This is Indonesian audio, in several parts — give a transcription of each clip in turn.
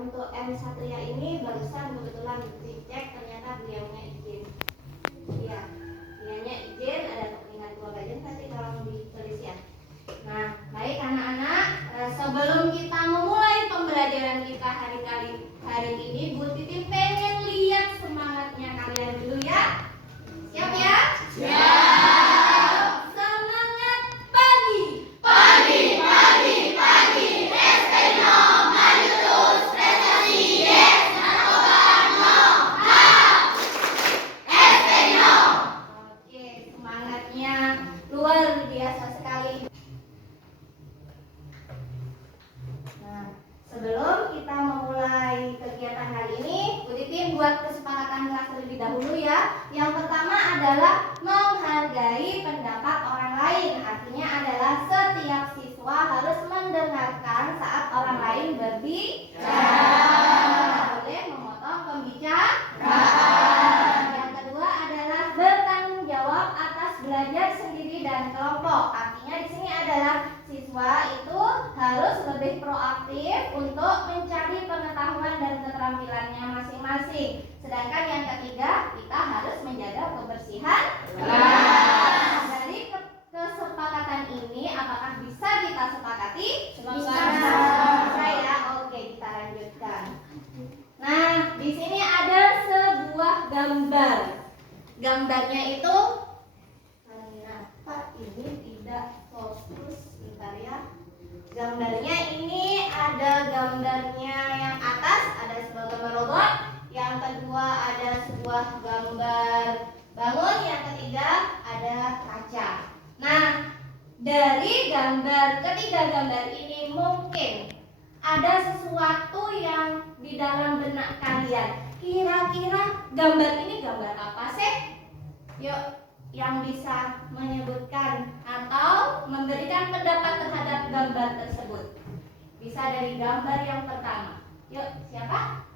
untuk M Satria ini barusan kebetulan dicek ternyata beliaunya izin. Iya, beliaunya izin, ada kepentingan keluarga aja, nanti tolong ditulis ya. Nah, baik anak-anak, sebelum kita memulai pembelajaran kita hari ini, Bu Titi pengen lihat semangatnya kalian dulu ya. Siap ya? Siap. Semangat pagi. Pagi, pagi, pagi. Esteno, maju terus, prestasi, yes, narkoba, no, ha. Esteno. Oke, semangatnya luar biasa sekali. Nah, sebelum kita memulai kegiatan hari ini, Bu Titin buat kesepakatan kelas terlebih dahulu ya. Yang pertama adalah menghargai pendapat orang lain. Artinya adalah setiap siswa harus mendengarkan saat orang lain berbicara. Tidak boleh memotong pembicaraan. Yang kedua adalah bertanggung jawab atas belajar sendiri dan kelompok. Artinya di sini adalah siswa itu harus lebih proaktif untuk mencari pengetahuan dan keterampilannya masing-masing. Sedangkan yang ketiga, kita harus menjaga kebersihan kelas. Dari kesepakatan ini, apakah bisa kita sepakati? Bisa ya. Oke, kita lanjutkan. Nah, di sini ada sebuah gambar. Gambarnya itu, kenapa ini tidak fokus? Bentar ya. Gambarnya ini ada gambarnya yang atas, ada sebuah gambar robot. Yang kedua ada sebuah gambar bangun. Yang ketiga ada kaca. Nah, dari ketiga gambar ini mungkin ada sesuatu yang di dalam benak kalian. Kira-kira gambar ini gambar apa sih? Yuk, yang bisa menyebutkan atau memberikan pendapat terhadap gambar tersebut. Bisa dari gambar yang pertama. Yuk, siapa?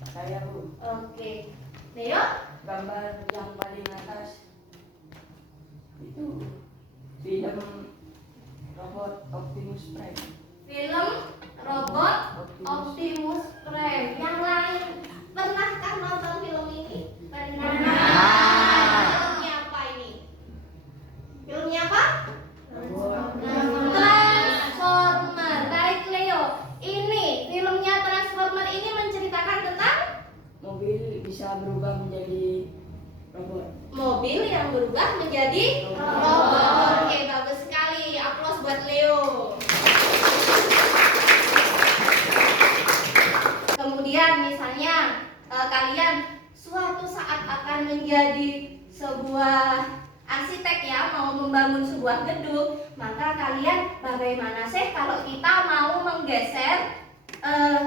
Saya, Bu. Oke. Leo? Gambar yang paling atas itu film robot Optimus Prime. Film robot Optimus Prime. Yang lain pernahkah nonton film ini? Pernah. Filmnya apa ini? Filmnya apa? Transformer. Baik Leo. Ini filmnya Transformer ini menceritakan tentang Mobil bisa berubah menjadi robot. mobil yang berubah menjadi robot. Oke, bagus sekali. Aplaus buat Leo. Kemudian misalnya kalian suatu saat akan menjadi sebuah arsitek ya, mau membangun sebuah gedung, maka kalian bagaimana sih kalau kita mau menggeser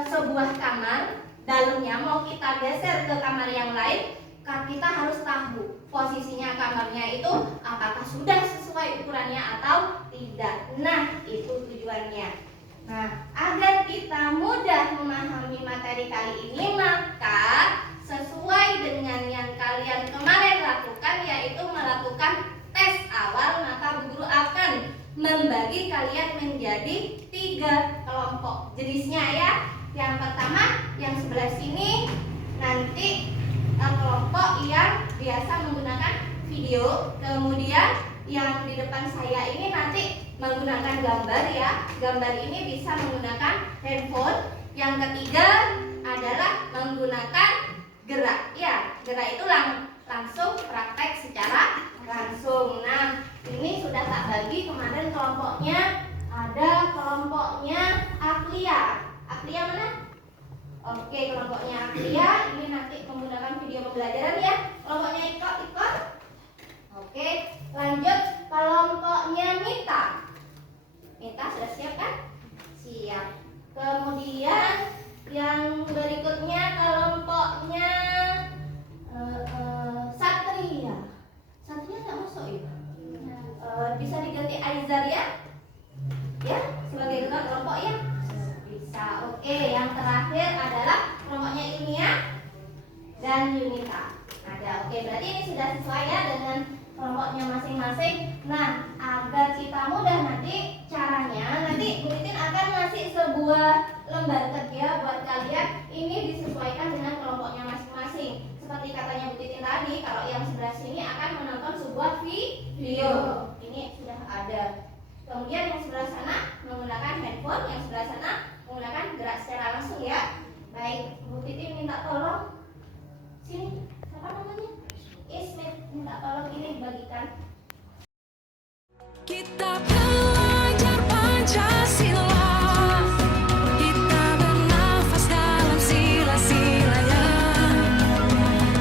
sebuah kamar, dalamnya mau kita geser ke kamar yang lain, kita harus tahu posisinya kamarnya itu apakah sudah sesuai ukurannya atau tidak. Nah, itu tujuannya. Nah, agar kita mudah memahami materi kali ini, maka sesuai dengan yang kalian kemarin lakukan, yaitu melakukan tes awal, maka Bu Guru akan membagi kalian menjadi 3 kelompok jenisnya ya. Yang pertama, yang sebelah sini nanti kelompok yang biasa menggunakan video. Kemudian yang di depan saya ini nanti menggunakan gambar ya. Gambar ini bisa menggunakan handphone. Yang ketiga adalah menggunakan gerak. Ya, gerak itu langsung praktek secara langsung. Nah, ini sudah tak bagi kemarin kelompoknya. Ada kelompoknya Aklia. Aklia mana? Oke, kelompoknya Aklia ini nanti menggunakan video pembelajaran ya. Kelompoknya ikut. Oke, lanjut kelompoknya Mita. Mita sudah siap kan? Siap. Kemudian yang berikutnya kelompoknya Satria. Satria nggak masuk ya? Bisa diganti Aizar ya? Ya, sebagai ketua kelompok ya? Bisa. Oke, yang terakhir adalah kelompoknya Ilmia dan Yunita. Ada. Oke, berarti ini sudah sesuai ya dengan kelompoknya masing-masing. Nah, agar kita mudah nanti caranya, nanti Bu Titin akan ngasih sebuah lembar kerja buat kalian. ini disesuaikan dengan kelompoknya masing-masing. Seperti katanya Bu Titin tadi, kalau yang sebelah sini akan menonton sebuah video. Ini sudah ada. Kemudian yang sebelah sana menggunakan handphone, yang sebelah sana menggunakan gerak secara langsung ya. Baik, Bu Titin minta tolong sini, siapa namanya? Ismet, minta tolong ini bagikan. Kita belajar Pancasila, kita bernafas dalam sila-silanya.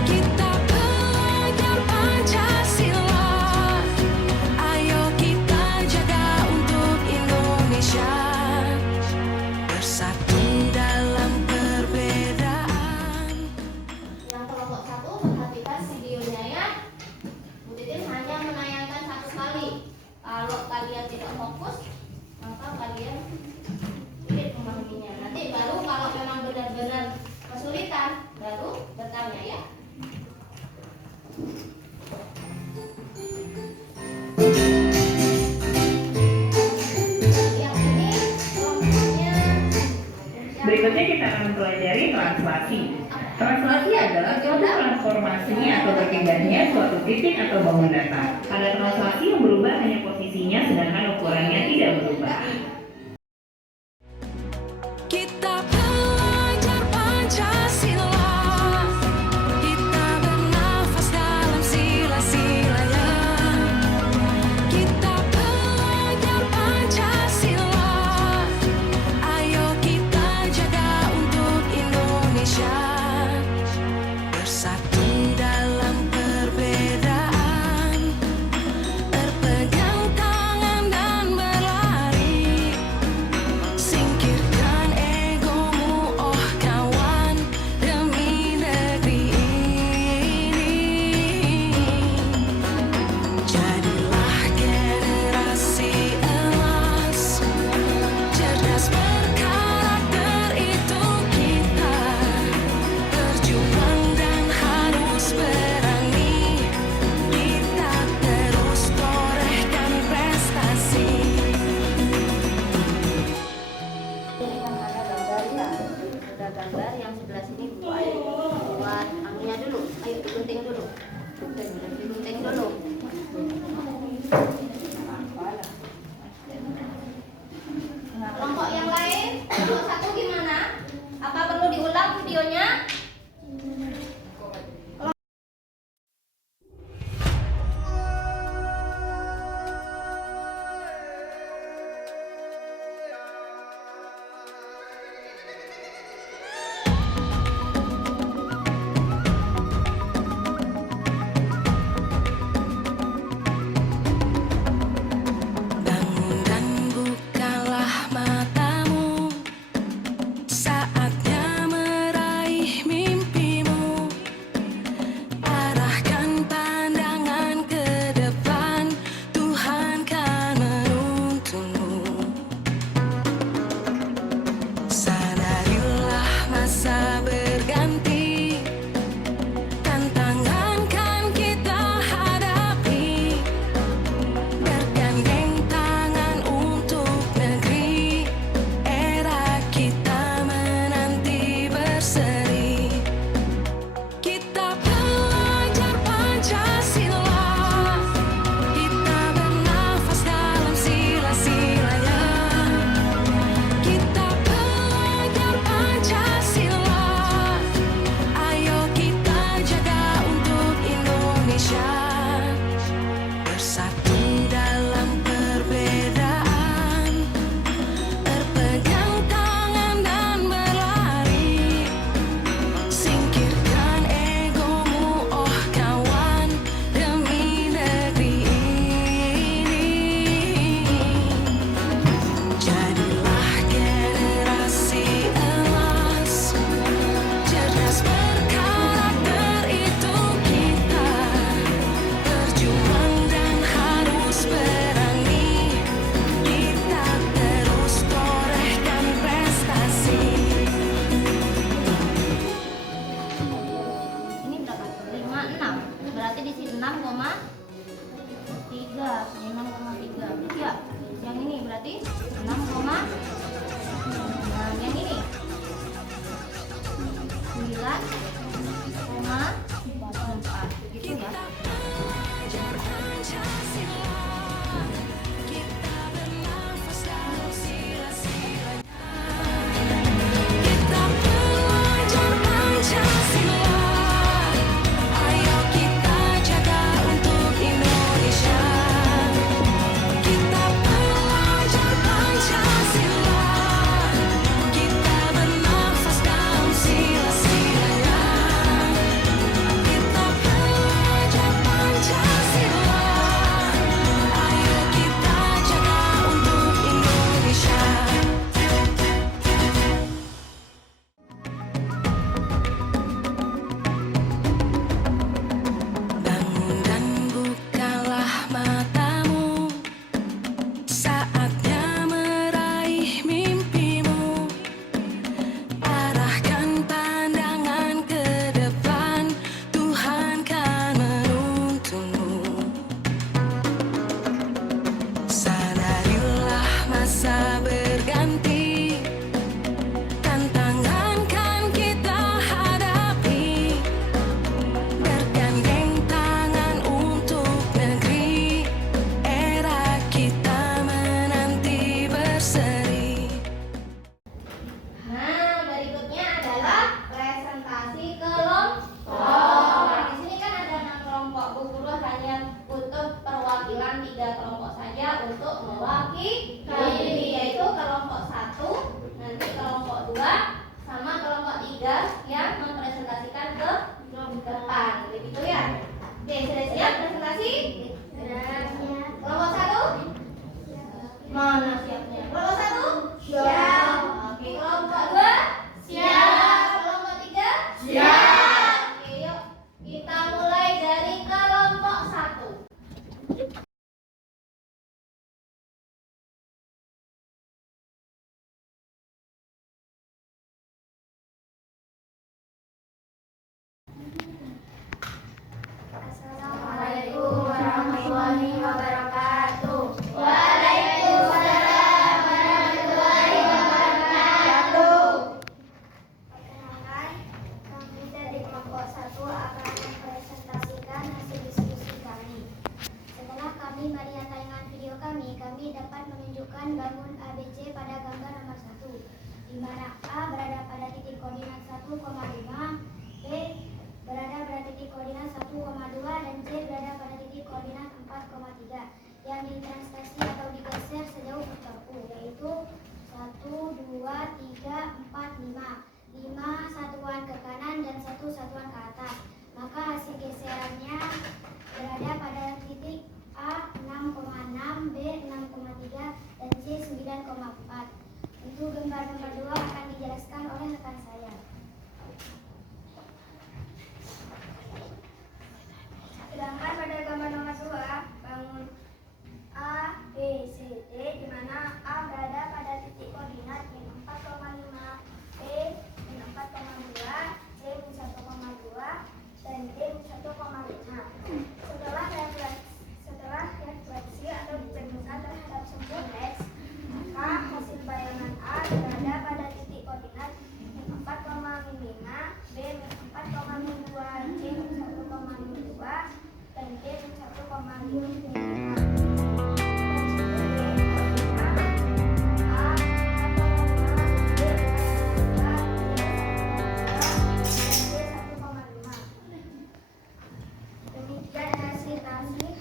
Kita belajar Pancasila, ayo kita jaga untuk Indonesia, bersatu dalam perbedaan. Yang kelompok satu perhatikan videonya ya. Bu Titin hanya menayangkan satu kali. Kalau kalian tidak fokus, maka kalian sulit memahaminya. Nanti baru kalau memang benar-benar kesulitan, baru bertanya ya. Yang ini kelompoknya. Berikutnya kita akan mempelajari translasi. Translasi adalah suatu transformasi atau berpindahnya suatu titik atau bangun data. Pada translasi yang berubah hanya posisinya, sedangkan ukurannya tidak berubah. Kita belajar Pancasila, kita bernafas dalam sila-silanya. Kita belajar Pancasila, ayo kita jaga untuk Indonesia, bersatu dalam perbedaan, berpegang tangan dan berlari. Singkirkan egomu, oh kawan, demi negeri ini. Jadilah generasi emas, cerdas berkarakter itu kita. Berjuang dan harus berani, kita terus torehkan prestasi. Ini kan ada gambar ya. Ada gambar yang sebelah sini buat anunya dulu. Ayo digunting dulu. Digunting dulu. Nah, kelompok yang lain, kelompok satu gimana? Apa perlu diulang videonya? Bangun dan bukalah matamu, saatnya meraih mimpimu. Arahkan pandangan ke depan, Tuhan kan menuntunmu. Sadarilah masa berganti, tantangan kan kita hadapi. Bergandeng tangan untuk negeri, era kita menanti berseri. Kita belajar Pancasila, kita bernafas dalam sila-silanya. Kita belajar Pancasila, ayo kita jaga untuk Indonesia, bersatu dalam perbedaan, berpegang tangan dan berlari. Singkirkan egomu, oh kawan, demi negeri ini. Jadilah generasi emas, cerdas berkarakter itu kita. Berjuang dan harus berani, kita terus torehkan prestasi. Ini berapa? 56. Berarti di sini 6,3. Ini 6,3. Ya. Yang ini berarti 6, nah, yang ini berseri. Nah, berikutnya adalah presentasi kelompok. Nah, di sini kan ada 6 kelompok. Bu Guru hanya butuh perwakilan 3 kelompok saja untuk mewakili, yaitu kelompok 1, nanti kelompok 2, sama kelompok 3 yang mempresentasikan ke depan. Begitu ya? Oke, sudah siap presentasi? Kelompok 1? Mana siapnya? Kelompok 1? Siap. Oke, kelompok 2? Siap. Kelompok 3? Siap. Oke, yuk kita mulai dari kelompok 1. Assalamualaikum warahmatullahi wabarakatuh. Waalaikumsalam warahmatullahi wabarakatuh. Perkenalkan, kami dari kelompok 1 akan mempresentasikan hasil diskusi kami. Setelah kami melihat tayangan video kami dapat menunjukkan bangun ABC pada gambar nomor 1, di mana A berada pada titik koordinat 1,5, B berada pada titik koordinat 1,2, dan C berada pada titik koordinat 4,3 yang ditranslasi atau digeser sejauh vektor U, yaitu 1, 2, 3, 4, 5. 5 satuan ke kanan dan 1 satuan ke atas. Maka hasil geserannya berada pada titik A 6,6, B 6,3, dan C 9,4. Untuk gambar nomor 2 akan dijelaskan oleh rekan saya. Sedangkan pada gambar nomor 2, bangun A, B, C, D, di mana A berada pada titik koordinat min 4,5, B min 4,2, C min 1,2, dan D min 1,5. Setelah refleksi atau dicerminkan terhadap sumber X, maka hasil bayangan A berada pada titik koordinat min 4,5, B min 4,2, C min 1,2, dan D min 1,5. Demikian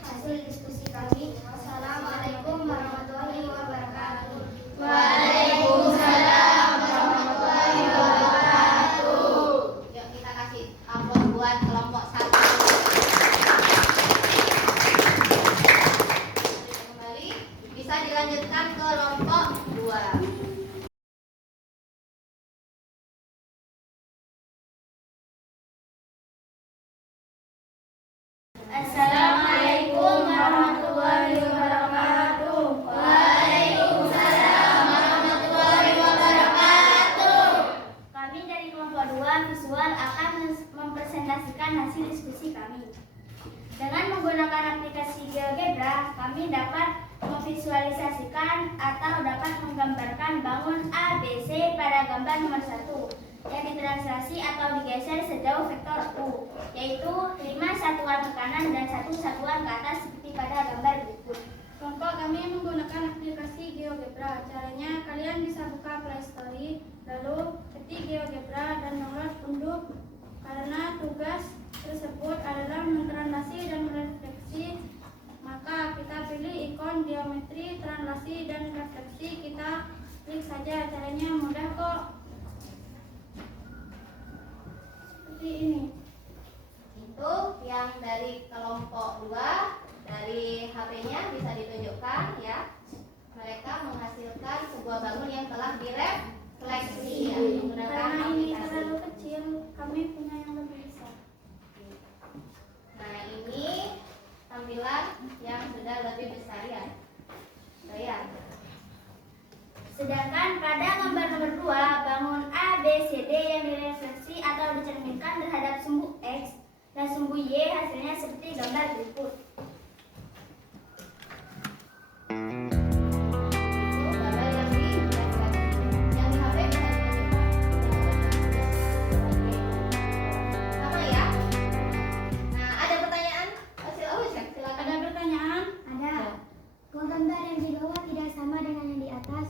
hasil diskusi kami. Wassalamualaikum warahmatullahi wabarakatuh. Waalaikumsalam warahmatullahi wabarakatuh. Yuk kita kasih aplaus buat kelompok 1. Kembali bisa dilanjutkan ke kelompok 2. Assalamualaikum warahmatullahi wabarakatuh. Waalaikumsalam warahmatullahi wabarakatuh. Kami dari kelompok 2 visual akan mempresentasikan hasil diskusi kami. Dengan menggunakan aplikasi GeoGebra, kami dapat memvisualisasikan atau dapat menggambarkan bangun A, B, C pada gambar nomor 1 yang ditranslasi atau digeser sejauh vektor U, yaitu 5 satuan ke kanan dan 1 satuan ke atas seperti pada gambar berikut. Kelompok kami menggunakan aplikasi GeoGebra. Caranya kalian bisa buka Play Store, lalu ketik GeoGebra dan download unduh. Karena tugas tersebut adalah mentranslasi dan merefleksi, maka kita pilih ikon geometri, translasi, dan refleksi. Kita klik saja. Caranya mudah kok. Seperti ini. Itu yang dari kelompok 2, dari HP-nya bisa ditunjukkan ya. Mereka menghasilkan sebuah bangun yang telah direfleksi ya, menggunakan Karena ini aplikasi. terlalu kecil, kami punya yang lebih besar. Nah, ini tampilan yang sudah lebih besar ya. Lihat. Sedangkan pada gambar nomor 2, bangun A, B, C, D yang direfleksi atau dicerminkan terhadap sumbu X dan sumbu Y hasilnya seperti gambar berikut. Itu gambar yang direfleksi. Yang di HP bisa ditunjukkan. Sama ya. Nah, ada pertanyaan? Silakan. Ada pertanyaan? Ada. Kok gambar yang di bawah tidak sama dengan yang di atas?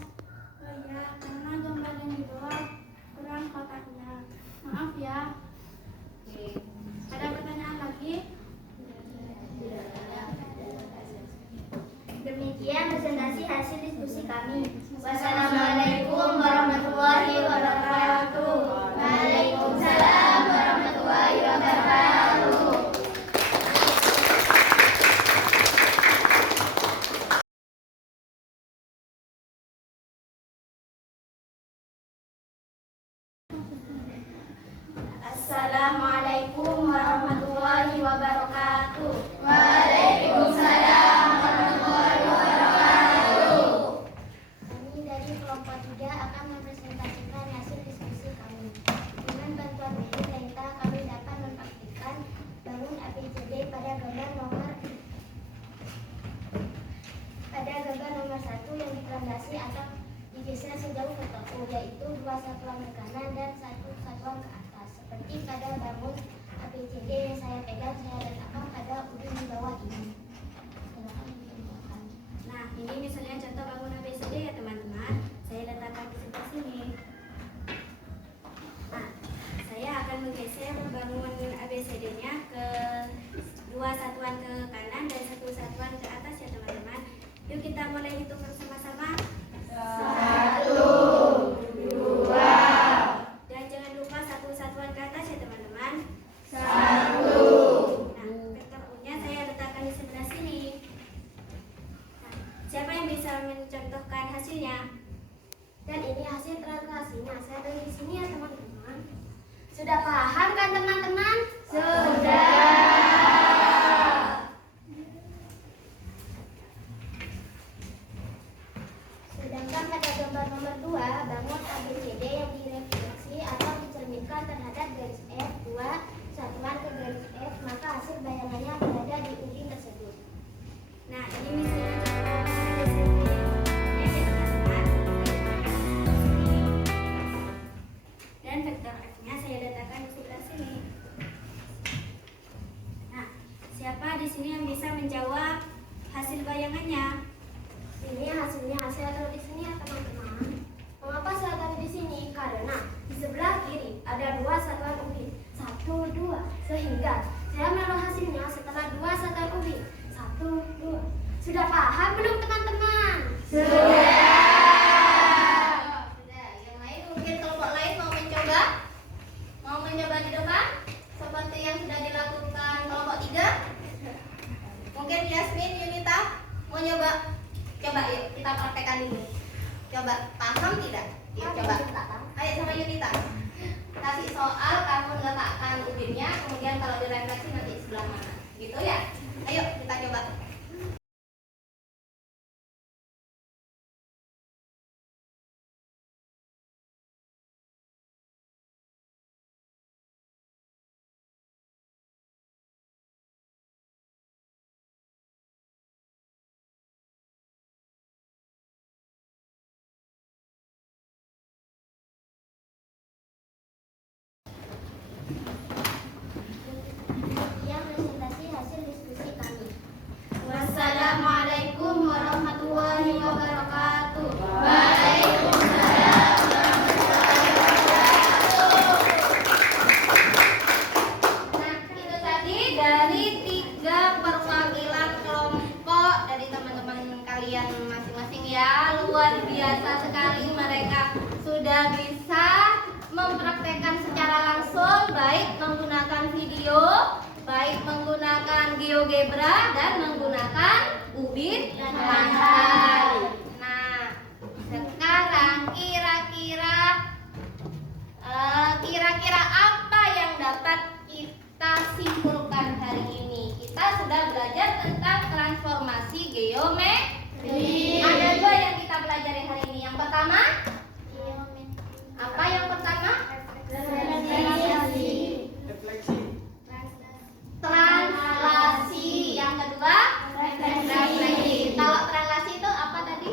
Wassalamualaikum warahmatullahi wabarakatuh. Waalaikumsalam warahmatullahi wabarakatuh. Kami dari kelompok 3 akan mempresentasikan hasil diskusi kami. Dengan bantuan media data, kami dapat mempraktikkan bangun ABCD pada gambar nomor 1 yang dilandasi atau digeser sejauh ke toko, yaitu 2 satuan ke kanan dan 1 satuan ke atas. Seperti pada bangun ABCD yang saya pegang, saya letakkan pada ujung di bawah ini. Silakan dicontohkan. Nah, ini misalnya contoh bangun ABCD ya teman-teman. Saya letakkan di sebelah sini. Nah, saya akan menggeser bangun ABCD-nya ke 2 satuan ke kanan dan 1 satuan ke atas ya teman-teman. Yuk kita mulai hitung bersama-sama. 1, 2, Dan jangan lupa 1 satuan ke atas ya teman-teman. 1. Nah, vektor U-nya saya letakkan di sebelah sini. Nah, siapa yang bisa mencontohkan hasilnya? Dan ini hasil translasinya. Saya tulis di sini ya teman-teman. Sudah paham kan teman-teman? Sudah. Sedangkan pada gambar nomor 2, bangun ABCD yang direfleksi atau dicerminkan terhadap garis F, 2 satuan ke garis F, maka hasil bayangannya berada di ujung tersebut. Nah, ini misalnya contoh ABCD-nya ya teman-teman. Dan vektor F-nya saya letakkan di sebelah sini. Nah, siapa di sini yang bisa menjawab hasil bayangannya? Ini hasilnya, saya taruh di sini ya teman-teman. Mengapa saya taruh di sini? Karena di sebelah kiri ada 2 satuan ubin, 1, 2, sehingga saya menaruh hasilnya setelah 2 satuan ubin, 1, 2. Sudah paham belum teman-teman? Sudah. Yang lain mungkin kelompok lain mau mencoba? Mau mencoba di depan? Seperti yang sudah dilakukan kelompok 3? Mungkin Yasmin, Yunita mau nyoba? Coba yuk kita praktekkan dulu. Coba paham tidak? Yuk coba. Ayo sama Yunita. Kasih soal, kamu letakkan ubinnya, kemudian kalau direfleksi nanti sebelah mana. Gitu ya? Ayo kita coba. Yang presentasi hasil diskusi kami. Wassalamualaikum warahmatullahi wabarakatuh. Nah, itu tadi dari 3 perwakilan kelompok dari teman-teman kalian masing-masing ya. Luar biasa sekali, mereka sudah bisa mempraktekkan secara langsung, baik menggunakan video, baik menggunakan GeoGebra dan menggunakan ubin lantai. Nah, sekarang kira-kira apa yang dapat kita simpulkan hari ini? Kita sudah belajar tentang transformasi geometri. Ada 2 yang kita pelajari hari ini. Yang pertama, apa yang pertama? Translasi. Yang kedua, refleksi. Kalau translasi itu apa tadi?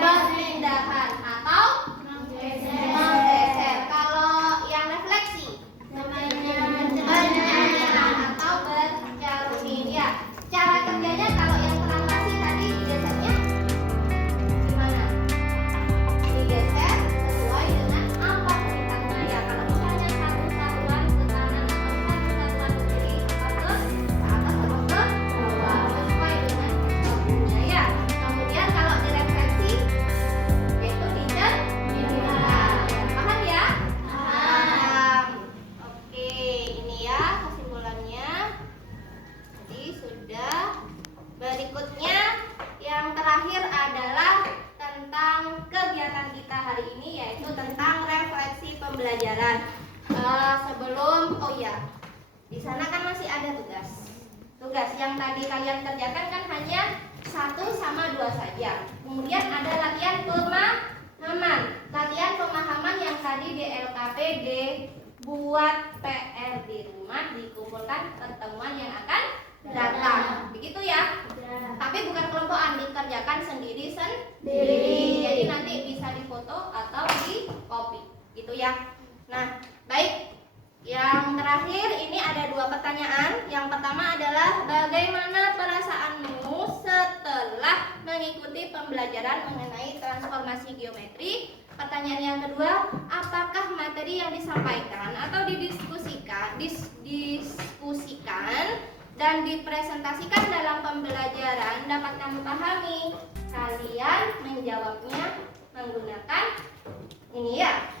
Perpindahan atau menggeser. Kalau yang refleksi, penyaringan atau bercermin ya. Cara kerjanya kalau yang translasi tadi digesernya gimana? Digeser sesuai dengan apa perintahnya ya. Kalau misalnya 1 satuan ke kanan atau 1 satuan ke kiri atau ke atas atau ke bawah sesuai dengan instruksinya ya. Kemudian kalau direfleksi yaitu dicerminkan. Paham ya? Paham. Oke, ini ya kesimpulannya. Jadi sudah. Berikutnya yang terakhir adalah tentang kegiatan kita hari ini, yaitu tentang refleksi presentasi pembelajaran. Oh iya, di sana kan masih ada tugas. Tugas yang tadi kalian kerjakan kan hanya 1 sama 2 saja. Kemudian ada latihan pemahaman. Latihan pemahaman yang tadi di LKPD, buat PR di rumah, dikumpulkan pertemuan yang akan datang. Begitu ya? Tapi bukan kelompokan, dikerjakan sendiri-sendiri. Jadi nanti bisa difoto atau di copy. Gitu ya. Nah, baik. Yang terakhir ini ada 2 pertanyaan. Yang pertama adalah bagaimana perasaanmu setelah mengikuti pembelajaran mengenai transformasi geometri? Pertanyaan yang kedua, apakah materi yang disampaikan atau didiskusikan dan dipresentasikan dalam pembelajaran dapat kamu pahami? Kalian menjawabnya menggunakan ini ya.